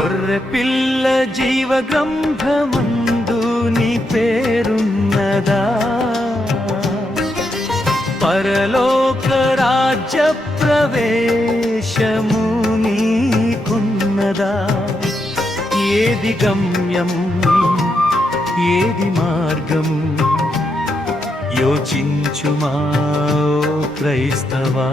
గొర్రె పిల్ల జీవ గ్రంథమందు నీ పేరున్నదా? పరలోక రాజ్య ప్రవేశము నీకున్నదా? ఏది గమ్యం ఏది మార్గం? యోచించుమా క్రైస్తవా?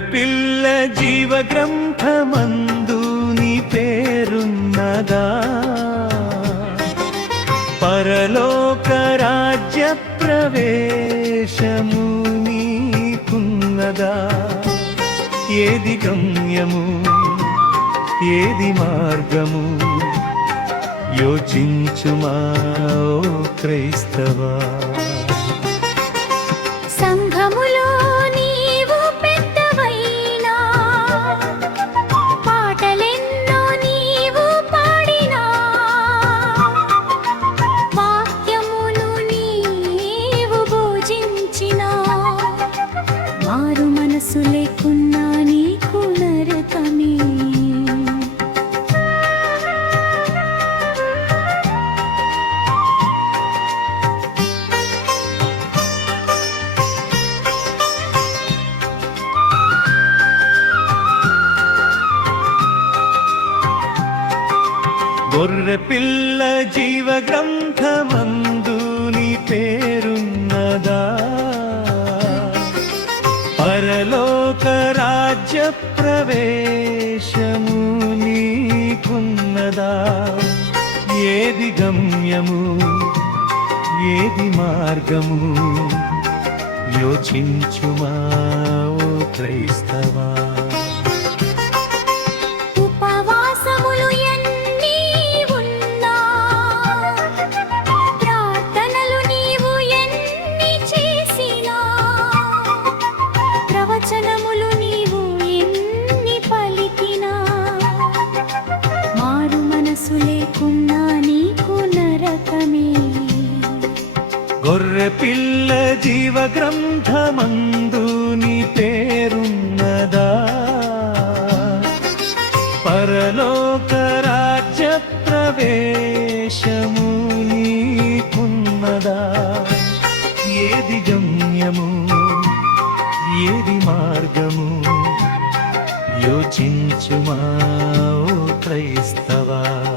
పిల్ల జీవ గ్రంథమందు నీ పేరున్నదా? పరలోక రాజ్య ప్రవేశము నీకున్నదా? ఏది గమ్యము? ఏది మార్గము? యోచించుమా క్రైస్తవా? మనసు లేకున్నా నీకు నరకమే. గొర్రె పిల్ల జీవ గ్రంథమందు రాజ్య ప్రవేశము నీకున్నదా? ఏది గమ్యము? ఏది మార్గము? యోచించుమా లేకున్నా నీకు నరకమే. గొర్రె పిల్ల జీవ గ్రంథమందు నీ పేరున్నదా. పరలోక రాజ్య ప్రవేశము నీకున్నదా. ఏది గమ్యము ఏది మార్గము యోచించుమా క్రైస్తవా.